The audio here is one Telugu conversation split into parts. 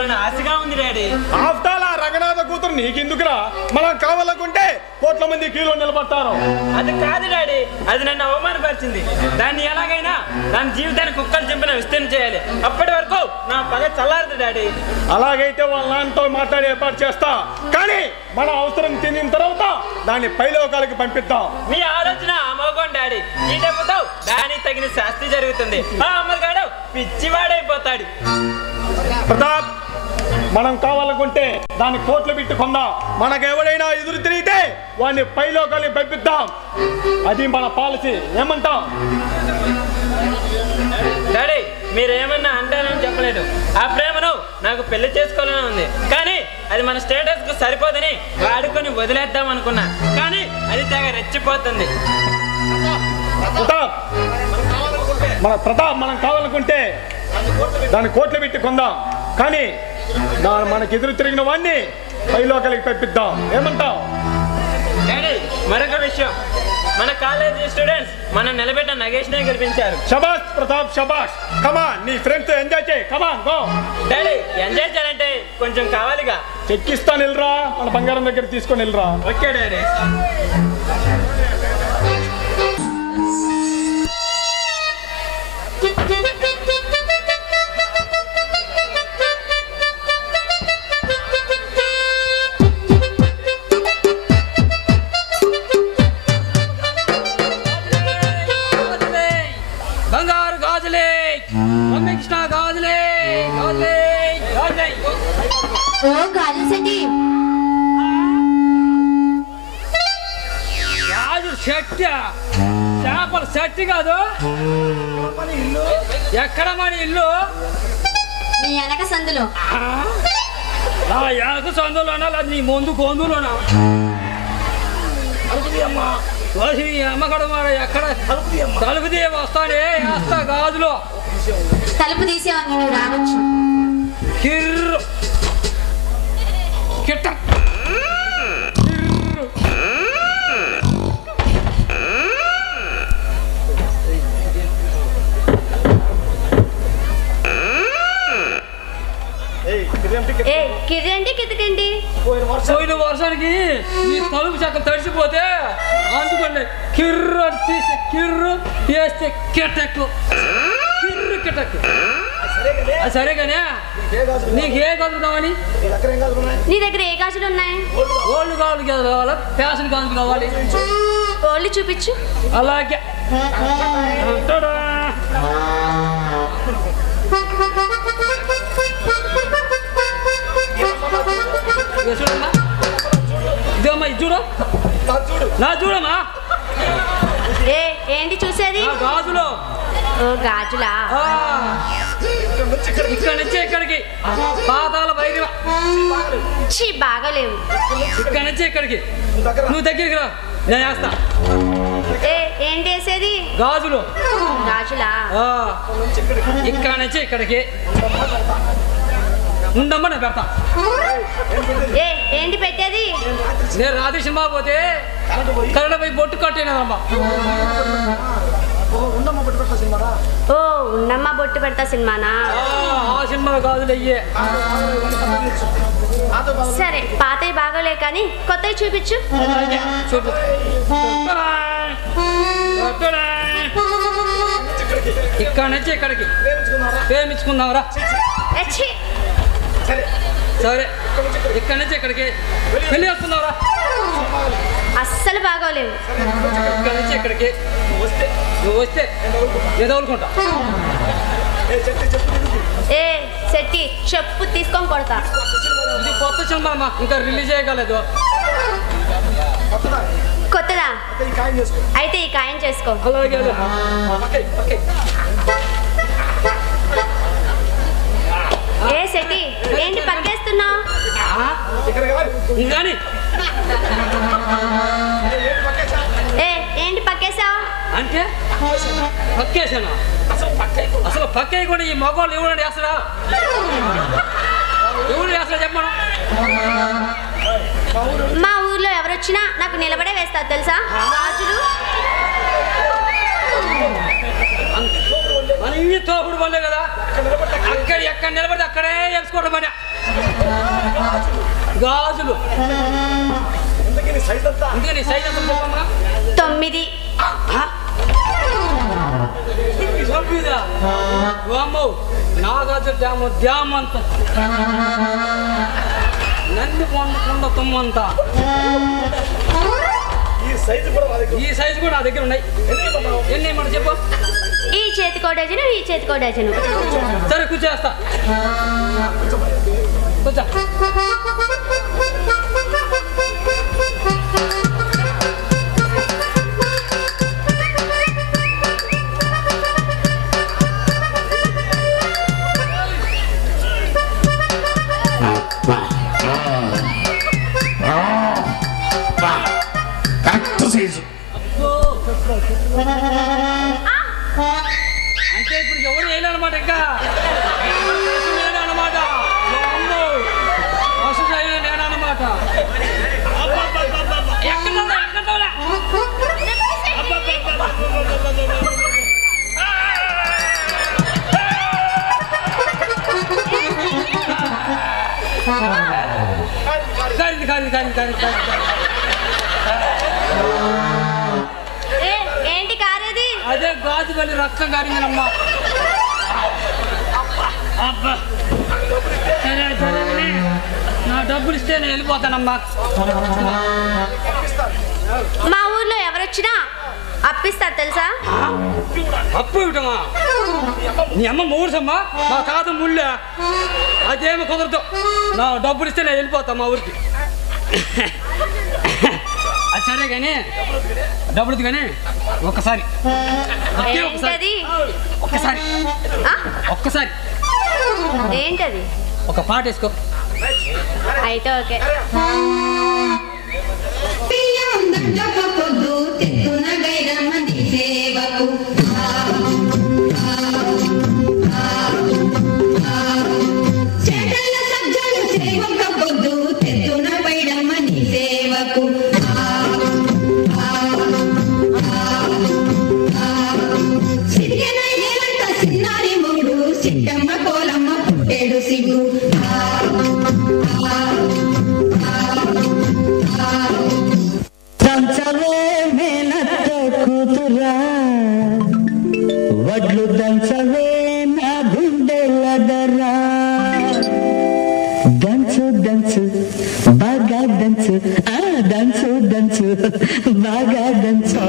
చేసుకోవాలని ఆశగా ఉంది డాడీ. ఆఫ్టర్ ఆ రంగనాథ కూతురు నీకెందుకురా? మనం కావాలనుకుంటే కోట్ల మంది క్యూలో నిలబడతారు. అది కాదు డాడీ, అది నన్ను అవమానపరిచింది. దాన్ని ఎలాగైనా దాని జీవితాన్ని కుక్కలు చంపిన విస్తరణ చేయాలి. అప్పటి వరకు నా పగ చల్లారదు డాడీ. అలాగైతే వాళ్ళ నాన్నతో మాట్లాడి ఏర్పాటు చేస్తా. కానీ మన అవసరం తినిన తర్వాత దాన్ని పైలోకాలకి పంపిద్దాం. మీ ఆలోచన అమోఘం డాడీ. ఈ దెబ్బతో దానికి తగిన శాస్తి జరుగుతుంది. ఆ అమ్మగాడు పిచ్చివాడైపోతాడు. ప్రతాప్, మనం కావాలనుకుంటే దాన్ని కోట్లు పెట్టి కొందాం. మనకు ఎవడైనా ఎదురు తిరిగితే వాడిని పైలోకాలకి పంపిద్దాం. అది మన పాలసీ. ఏమంటాం డాడీ? మీరేమన్నా అంటారని చెప్పలేదు. ఆ ప్రేమను నాకు పెళ్లి చేసుకోవాలని ఉంది. కానీ అది మన స్టేటస్ కు సరిపోదని వాడుకొని వదిలేద్దాం అనుకున్నా. కానీ అది తెగ రెచ్చిపోతుంది. ప్రతాప్, మనం కావాలనుకుంటే దాన్ని కోట్లు పెట్టి కొందాం. కానీ మనకి ఎదురు తిరిగిన వాడిని పైలోకాలకి పంపిద్దాం. ఏమంటావు డాడీ? మరొక విషయం, మన కాలేజీ స్టూడెంట్స్ మనం నిలబెట్టిన నగేష్ నే గెలిపించారు. శబాష్ ప్రతాప్, శబాష్. కమాన్, నీ ఫ్రెండ్స్ ఎంజాయ్ చేయి. కమాన్, గో. డాడీ, ఎంజాయ్ చేయాలంటే కొంచెం కావాలిగా. చెక్కిస్తాను, వెళ్ళరా. మన బంగారం దగ్గర తీసుకొని వెళ్ళరా. Okay daddy. బంగారు గాజులే, కృష్ణ గాజులే, గాజులే, గాజులే. ఓ గాజు సెట్టి, గాజు సెట్టి, చేపల సెట్టి కాదు. ఎక్కడ మన ఇల్లు? మీ వెనక సందులో. నా వెనక సందులోనా లేదా నీ ముందు కొందులోనా? అమ్మకడ ఎక్కడ తలుపు తీయ వస్తానే వేస్తా గాజులో. తలుపు తీసేవాడిని, నువ్వు రావచ్చు. కిర్రు కిట్ట కిరండి కితకండి. పోయిన వర్షానికి ఈ తలుపు చెక్క తడిసిపోతే అందుకోండి కిర్రు అని తీసి కిర్రు వేస్తే కిటక్కు, కిర్రు కిటక్కు. సరేగానే నీకు ఏ గాజులు కావాలి? నీ దగ్గర ఏ గాజులు ఉన్నాయి? ఓల్డ్ గాజులు కావాలా, ఫ్యాషన్ గాజులు కావాలి? ఓల్డ్ చూపించు. అలాగే ఇదమ్మా, ఇది చూడు, నా చూడమ్మా. ఏంటి చూసేది? గాజులు. ఓ గాజులా? ఇక్కడ నుంచి ఇక్కడికి పాతాల బయట బాగాలేవు. ఇక్కడ నుంచి ఇక్కడికి నువ్వు దగ్గరికి రా, నేను వేస్తా. ఏంటి వేసేది? గాజులు. గాజులా? ఇక్కడ నుంచి ఇక్కడికి ఉండమ్మా, నేను పెడతా. ఏంటి పెట్టేది? నేను రాత్రి సినిమా పోతే కరెంట్ పోయి బొట్టు కట్టేనమ్మా. ఓ ఉన్నమ్మ బొట్టు పెడతా సినిమానా? ఆ సినిమా గాజులు అయ్యే. సరే, పాతవి బాగోలే కానీ కొత్తవి చూపించు. చూపు. ఇక్కడ నుంచి ఇక్కడికి ప్రేమించుకుందాంరా. సరే, ఇక్కడ నుంచి ఇక్కడికి పెళ్లి చేసుకుందాంరా. అస్సలు బాగోలేవు. ఇక్కడ నుంచి ఇక్కడికి నువ్వు వస్తే నేను తగులుకుంటా. సెట్టి, చెప్పు తీసుకొని కొడతా. ఇది కొత్త సినిమా అమ్మా, ఇంకా రిలీజ్ చేయగలదు. కొత్తదా? అయితే ఈ ఖాయం చేసుకో. అలాగే. సెట్టి, ఏంటి పక్కేస్తున్నావు? ఏంటి పక్కేసావు? అంటే పక్కేసాను. అసలు పక్కేయకుండా ఈ మగవాళ్ళు ఎవరు వేస్తారా? ఎవరు వేస్తారా చెప్పమను. మా ఊర్లో ఎవరొచ్చినా నాకు నిలబడే వేస్తారు తెలుసా? రాజులు అన్ని తోపుడు పనులే కదా. ఎక్కడ నిలబడితే అక్కడే వేసుకోవడం పని. గాజులు. అందుకే నీ సైజ్ ఎంత చెప్పమ్మా? 9. అమ్మో నా గాజులు డ్యామ్ అంత నంది కొండ తుమ్మంత. ఈ సైజు కూడా నా దగ్గర ఉన్నాయి. ఎన్ని ఏమన్నా చెప్పు. ఈ చేతికో డజను, ఈ చేతికో డజను. సరే కూర్చేస్తా. కూర్చో. అంటే ఇప్పుడు ఎవరు వేయాలన్నమాట. ఇంకా నేనన్నమాట. నేనన్నమాట. ఏంటి కారేది? అదే గాజు వెళ్ళి రక్తం కారిందమ్మా. సరే సరే నా డబ్బులు ఇస్తే నేను వెళ్ళిపోతానమ్మా. మా ఊర్లో ఎవరొచ్చినా అప్పిస్తారు తెలుసా? అప్పు ఇవ్వటమా? నీ అమ్మ మూడుసమ్మా. మా తాత ముళ్ళ. అదేమి కుదరదు. నా డబ్బులు ఇస్తే నేను వెళ్ళిపోతా మా ఊరికి. అది సరే కానీ డబ్బులు కానీ ఒక్కసారి ఒక్కసారి ఏంటది? ఒక పాట వేసుకో. అయితే ఓకే. వడ్లు దంచవే నా గుండెలదరా. దంచు దంచు బాగా దంచు, దంచు దంచు బాగా దంచు.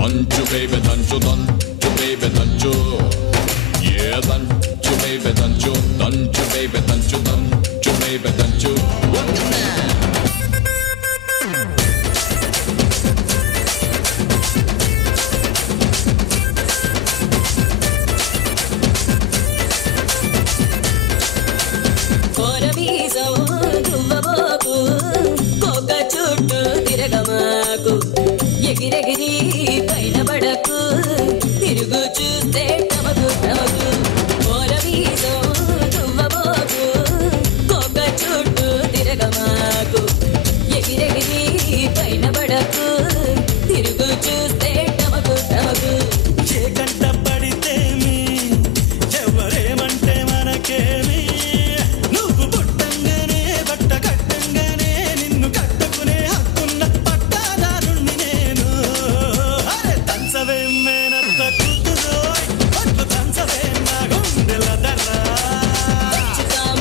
దంచు baby దంచు baby దంచు yeah దంచు baby దంచు baby దంచు baby దంచు ఎగిరెగిరి పైన పడకు తిరుగు చూస్తే తమకు తమకు ఓరవీసో దువ్వబోకు కోక చుట్టూ తిరగమాకు ఎగిరెగిరి పైన పడకు తిరుగు చూస్తే తమకు తమకు ఏ కంట పడితేమి ఎవరేమంటే మనకేమి నువ్వు పుట్టంగానే బట్ట కట్టంగానే నిన్ను కట్టుకునే హక్కున్న పట్టాదారుణ్ణి నేను అరే తంచవే మేనత్త కూతురు పట్టు తంచవే నా గుండెల దర్రా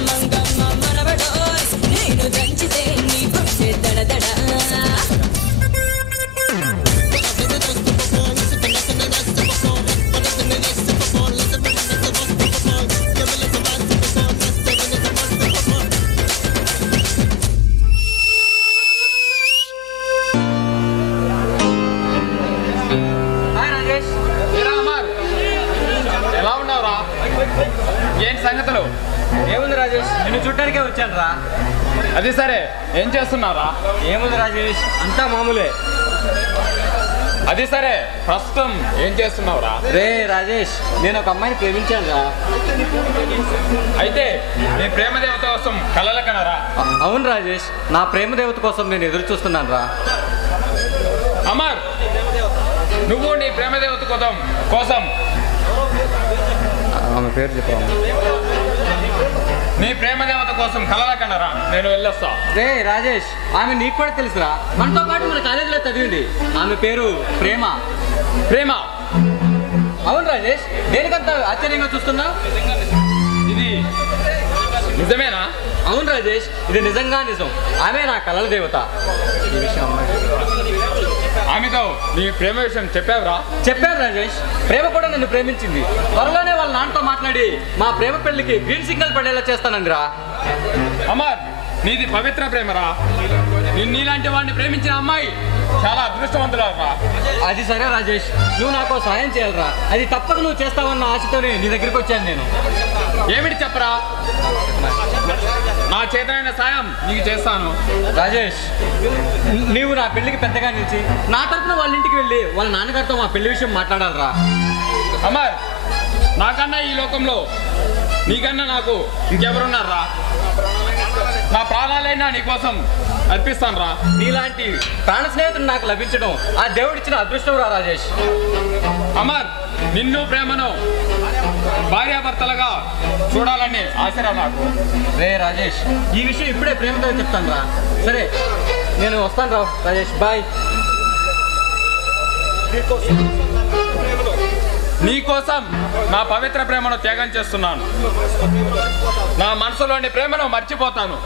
మంగమ్మ మనవడో నేను దంచితే నీ గుండె దడదడ హాయ్ రాజేష్. ఏరా అమర్, ఎలా ఉన్నావురా? ఏంటి సంగతులు? ఏముంది రాజేష్, నిన్ను చూడటానికే వచ్చాను రా. అది సరే, ఏం చేస్తున్నారా? ఏముంది రాజేష్, అంతా మామూలే. అది సరే, ప్రస్తుతం ఏం చేస్తున్నావురా? రే రాజేష్, నేను ఒక అమ్మాయిని ప్రేమించాను రా. అయితే నీ ప్రేమ దేవత కోసం కలల కనరా? అవును రాజేష్, నా ప్రేమ దేవత కోసం నేను ఎదురు చూస్తున్నాను రా. అమర్, నువ్వు నీ ప్రేమ దేవత కోసం ఆమె పేరు చెప్పాము. నీ ప్రేమ దేవత కోసం కలల కనరా? నేను వెళ్ళొస్తా. రే రాజేష్, ఆమె నీకు కూడా తెలుసురా, మనతో పాటు మన కాలేజీలో చదివింది. ఆమె పేరు ప్రేమ. ప్రేమ? అవును రాజేష్, దేనికంత ఆశ్చర్యంగా చూస్తున్నా? ఇది నిజమేనా? అవును రాజేష్, ఇది నిజంగా నిజం. ఆమె నా కలల దేవత. ఈ విషయం అమ్మాయి ఆమెతో నీ ప్రేమ విషయం చెప్పావురా? చెప్పాను రాజేష్, ప్రేమ కూడా నన్ను ప్రేమించింది. త్వరలోనే వాళ్ళ నాన్నతో మాట్లాడి మా ప్రేమ పెళ్లికి గ్రీన్ సిగ్నల్ పడేలా చేస్తానందిరా. అమర్, నీది పవిత్ర ప్రేమరా. నీలాంటి వాడిని ప్రేమించిన అమ్మాయి చాలా అదృష్టవంతులరా. అది సరే రాజేష్, నువ్వు నాకు సాయం చేయాలరా. అది తప్పక నువ్వు చేస్తావన్న ఆశతోనే నీ దగ్గరికి వచ్చాను నేను. ఏమిటి చెప్పరా? నా చేతనైన సాయం నీకు చేస్తాను. రాజేష్, నీవు నా పెళ్లికి పెద్దగా నిలిచి నా తరపున వాళ్ళ ఇంటికి వెళ్ళి వాళ్ళ నాన్నగారితో మా పెళ్లి విషయం మాట్లాడాలరా. అమర్, నాకన్నా ఈ లోకంలో నీకన్నా నాకు ఇంకెవరున్నారా? నా ప్రాణాలైనా నీకోసం అర్పిస్తాను రా. నీలాంటి ప్రాణ స్నేహితుడు నాకు లభించడం ఆ దేవుడిచ్చిన అదృష్టం రా రాజేష్. అమర్, నిన్ను ప్రేమను భార్యాభర్తలుగా చూడాలని ఆశరా నాకు. రే రాజేష్, ఈ విషయం ఇప్పుడే ప్రేమతో చెప్తాను రా. సరే, నేను వస్తాను రా రాజేష్, బాయ్. నీకోసం నా పవిత్ర ప్రేమను త్యాగం చేస్తున్నాను. నా మనసులోని ప్రేమను మర్చిపోతాను.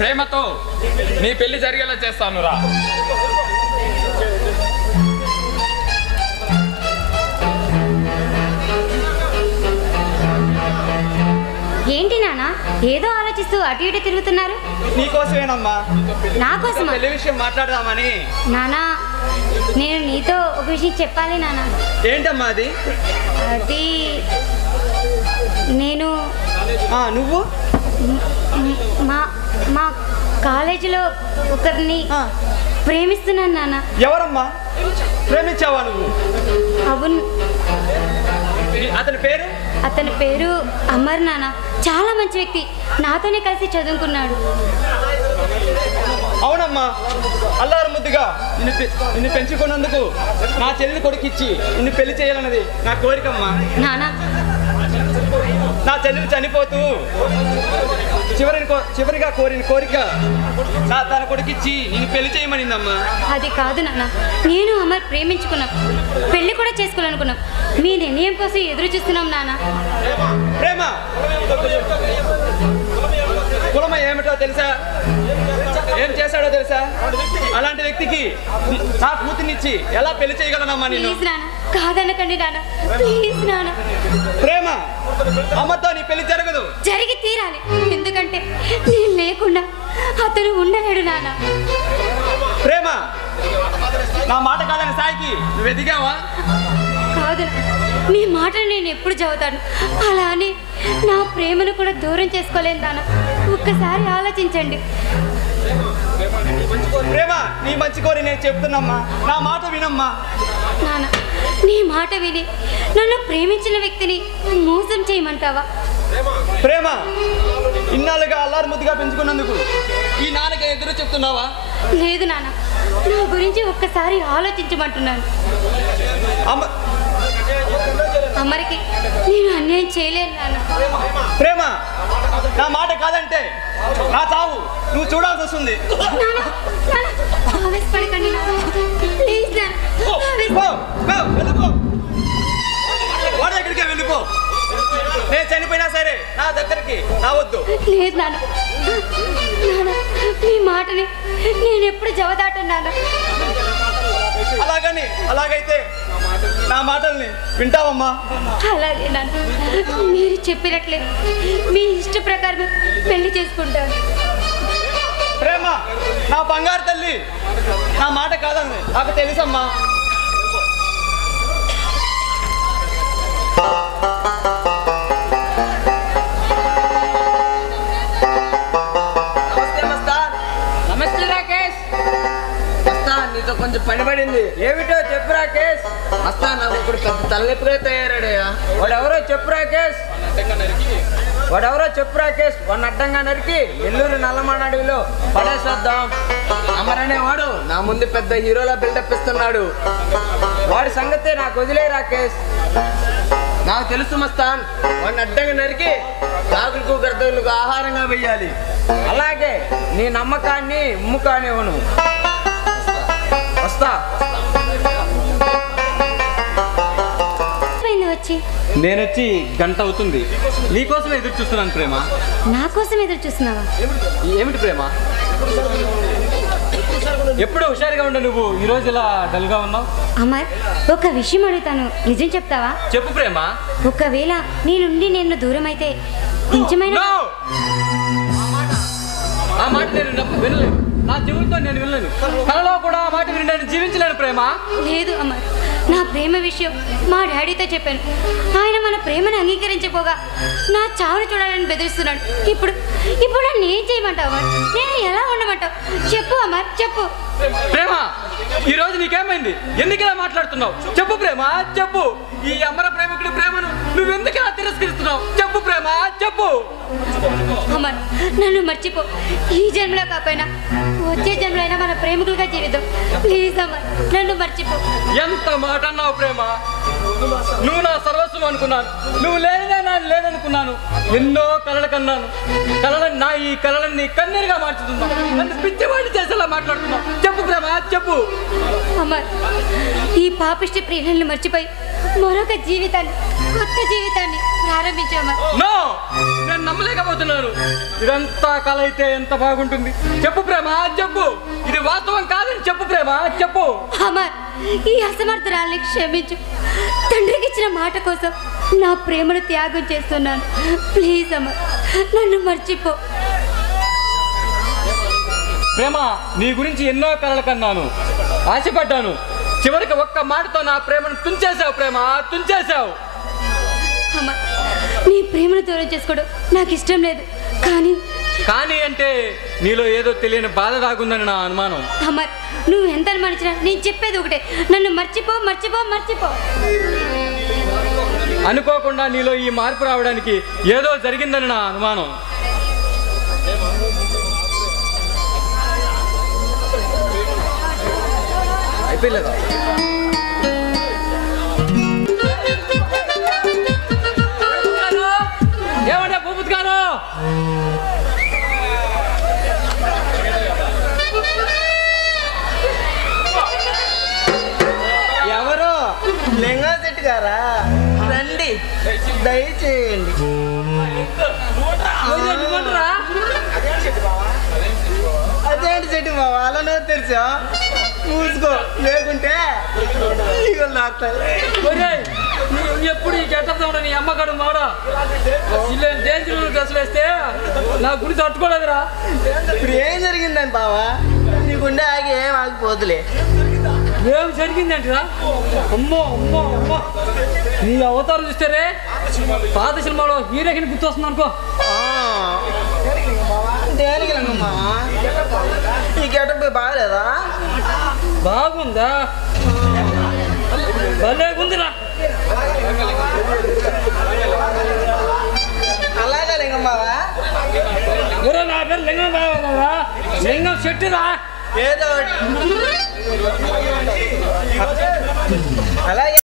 ప్రేమతో నీ పెళ్లి జరిగేలా చేస్తాను రా. ఏంటి నాన్న ఏదో ఆలోచిస్తూ అటు ఇటు తిరుగుతున్నారు? నీకోసమేనమ్మా. నా కోసమా? పెళ్లి విషయం మాట్లాడదామని. నానా, నేను నీతో ఒక విషయం చెప్పాలి నాన్న. ఏంటమ్మా అది? అది నేను నువ్వు మా మా కాలేజీలో ఒకరిని ప్రేమిస్తున్నాను నాన్న. ఎవరమ్మా? ప్రేమించావా నువ్వు? అవును. అతని పేరు? అతని పేరు అమర్ నాన్న. చాలా మంచి వ్యక్తి, నాతోనే కలిసి చదువుకున్నాడు. అవునమ్మా, అల్లారు ముద్దుగా నిన్ను పెంచుకున్నందుకు నా చెల్లి కొడుకిచ్చి నిన్ను పెళ్లి చేయాలన్నది నా కోరికమ్మా. నాన్న, నా చెల్లెలు చనిపోతూ చివరిగా కోరిన కోరిక తన కొడుకిచ్చి నిన్ను పెళ్లి చేయమనిందమ్మా. అది కాదు నాన్న, నేను అమర్ ప్రేమించుకున్నాం, పెళ్లి కూడా చేసుకోవాలనుకున్నాం. మీ నిర్ణయం కోసం ఎదురు చూస్తున్నాం నాన్న. ప్రేమ కులమ ఏమిటో తెలుసా? ఏం చేశాడో తెలుసా? అలాంటి వ్యక్తికి నా కూతుర్నిచ్చి ఎలా పెళ్లి చేయగలనమ్మా నేను? కాదనకండి నాన్న, ప్లీజ్ నాన్న. ప్రేమ, అమ్మతో నీ పెళ్లి జరగదు. జరిగి తీరాలి, ఎందుకంటే నేను లేకుండా అతను ఉండలేడు నాన్న. ప్రేమ, నా మాట కాదని సాయికి నువ్వు ఎదిగావా? కాదు, మీ మాటను నేను ఎప్పుడు చదువుతాను. అలా అని నా ప్రేమను కూడా దూరం చేసుకోలేను నాన్న. ఒక్కసారి ఆలోచించండి. ప్రేమ, నీ మంచి కోరి నేను చెప్తున్నమ్మా, నా మాట వినమ్మా. నాన్న, నీ మాట విని నన్ను ప్రేమించిన వ్యక్తిని మోసం చేయమంటావా? ప్రేమ, ఇన్నాళ్ళుగా అల్లారు ముద్దుగా పెంచుకున్నందుకు ఈ నాన్నకి ఎదురు చెప్తున్నావా? లేదు నాన్న, నా గురించి ఒక్కసారి ఆలోచించమంటున్నాను. అమ్మరికి నేను అన్యాయం చేయలేను నాన్న. ప్రేమ, నా మాట కాదంటే నా చావు నువ్వు చూడాల్సి వస్తుంది. ఆవేశపడకండి నాన్న, ప్లీజ్ వెళ్ళిపో, వాడి దగ్గరికి వెళ్ళిపో. నేను చనిపోయినా సరే నా దగ్గరికి రావద్దు. లేదు నాన్న, నాన్న మీ మాటని నేను ఎప్పుడు జవదాటను నాన్న. అలాగైతే నా మాటల్ని వింటావమ్మా? అలాగే నాన్న, మీరు చెప్పినట్లే మీ ఇష్ట ప్రకారం పెళ్లి చేసుకుంటాను. ప్రేమ, నా బంగారు తల్లి, నా మాట కాదని నాకు తెలుసమ్మా. నమస్తే రాకేష్. నీతో కొంచెం పని పడింది. ఏమిటో చెప్పు రాకేష్. నాకు ఇప్పుడు పెద్ద తలనొప్పిగా తయారాడయ్యా. వాడెవరో చెప్పు రాకేష్. వాడిని అడ్డంగా నరికి ఎల్లూరు నల్లమాడ అడవిలో పడేసేద్దాం. అమరనేవాడు నా ముందు పెద్ద హీరోలా బిల్డప్ ఇస్తున్నాడు. వాడి సంగతే నాకు వదిలే రాకేష్. నాకు తెలుసు మస్తాన్. వాడిని అడ్డంగా నరికి కాకులకు గర్దలకు ఆహారంగా వెయ్యాలి. అలాగే నీ నమ్మకాన్ని ఉమ్ము కానివ్వను. వస్తా. నేను వచ్చి గంట అవుతుంది. నీకోసమే ఎదురు చూస్తున్నాను ప్రేమ. నా కోసం ఎదురు చూస్తున్నావా? ఏమిటి ప్రేమ, ఎప్పుడు హుషారుగా ఉండే నువ్వు ఈ రోజు ఇలా డల్ గా ఉన్నావు? అమర్, ఒక విషయం అడుగుతాను, నిజం చెప్తావా? చెప్పు ప్రేమ. ఒకవేళ నీ నుండి నేను దూరం అయితే కొంచెమైనా ఆ మాట నేను వినలేను. నా జీవితంతో నేను వినలేను. కలలో కూడా ఆ మాట విని నేను జీవించలేను ప్రేమ. లేదు అమర్, నా ప్రేమ విషయం మా డాడీతో చెప్పాను. ఆయన మన ప్రేమను అంగీకరించకపోగా నా చావుని చూడాలని బెదిరిస్తున్నాడు. ఇప్పుడు నన్ను ఏం చేయమంటావు అమర్? నేను ఎలా ఉండమంటావు? చెప్పు అమర్, చెప్పు. ప్రేమ, ఈ రోజు నీకేమైంది? ఎందుకు ఇలా మాట్లాడుతున్నావు? చెప్పు ప్రేమ, చెప్పు. ఈ అమర ప్రేమికుడి ప్రేమను నువ్వెందుకు ఇలా తిరస్కరిస్తున్నావు? చెప్పు ప్రేమ, చెప్పు. అమర్, నన్ను మర్చిపో. ఈ జన్మలో కాకపోయినా వచ్చే జన్మలో అయినా మన ప్రేమికులుగా జీవిద్దాం. ప్లీజ్ అమర్, నన్ను మర్చిపో. ఎంత మాట అన్నావు ప్రేమ. నువ్వు నా సర్వస్వం అనుకున్నాను. నువ్వు లేదనుకున్నాను. ఎన్నో కలలు కన్నాను. ఈ కలలన్నీ కన్నీరుగా మార్చుతున్నావు. నన్ను పిచ్చివాడిని చేసేలా మాట్లాడుతున్నావు. చెప్పు ప్రేమ, చెప్పు. అమర్, ఈ పాపిష్టి ప్రియులను మర్చిపోయి మరొక జీవితాన్ని, కొత్త జీవితాన్ని ప్రారంభించామా? నో, నేను నమ్మలేకపోతున్నాను. ఇదంతా కల అయితే ఎంత బాగుంటుంది. చెప్పు ప్రేమ, చెప్పు. ఇది వాస్తవం కాదని చెప్పు ప్రేమ, చెప్పు. అమర్, ఈ అసమర్థరాల్ని క్షమించు. తండ్రికి ఇచ్చిన మాట కోసం నా ప్రేమను త్యాగం చేస్తున్నాను. ప్లీజ్ అమర్, నన్ను మర్చిపో. ప్రేమ, నీ గురించి ఎన్నో కలలు కన్నాను, ఆశపడ్డాను. చివరికి ఒక్క మాటతో నా ప్రేమను తుంచేశావు ప్రేమ, తుంచేశావు. అమర్, నీ ప్రేమను దూరం చేసుకోవడం నాకు ఇష్టం లేదు. కానీ అంటే నీలో ఏదో తెలియని బాధ దాగుందని నా అనుమానం. అమర్, నువ్వు ఎంత అనుమానించినా నేను చెప్పేది ఒకటే, నన్ను మర్చిపో, మర్చిపో, మర్చిపో. అనుకోకుండా నీలో ఈ మార్పు రావడానికి ఏదో జరిగిందని నా అనుమానం. అయిపోయలేదా? ఏమంటే భూపతి గారు, ఎవరు? లింగాశెట్టి గారా? రండి, దయచేయండి. అదేంటి చెట్టు మావా అలా నోరు తెరిచా మూసుకో లేకుంటే ఎప్పుడు ఈ గెట్టతో నీ అమ్మగాడు మాడా ఇలా డేంజర్ డ్రెస్సులు వేస్తే నా గుడి తట్టుకోలేదురా. ఇప్పుడు ఏం జరిగిందని బావా నీకుండే ఆగి ఏం ఆగిపోతులే. ఏం జరిగిందంటరా? అమ్మో అమ్మో అమ్మో నీ అవతారం చూస్తారే పాత సినిమాలో హీరోయిన్ గుర్తొస్తుంది అనుకో. దేనికి రంగమ్మా ఈ గెటప్ బాగలేదా? బాగుందా? భలేగుందిరా. అలాగా లింగమ్మావా? నా పేరు లింగం బాగా లింగం చెట్టురా. ఏదో అలాగే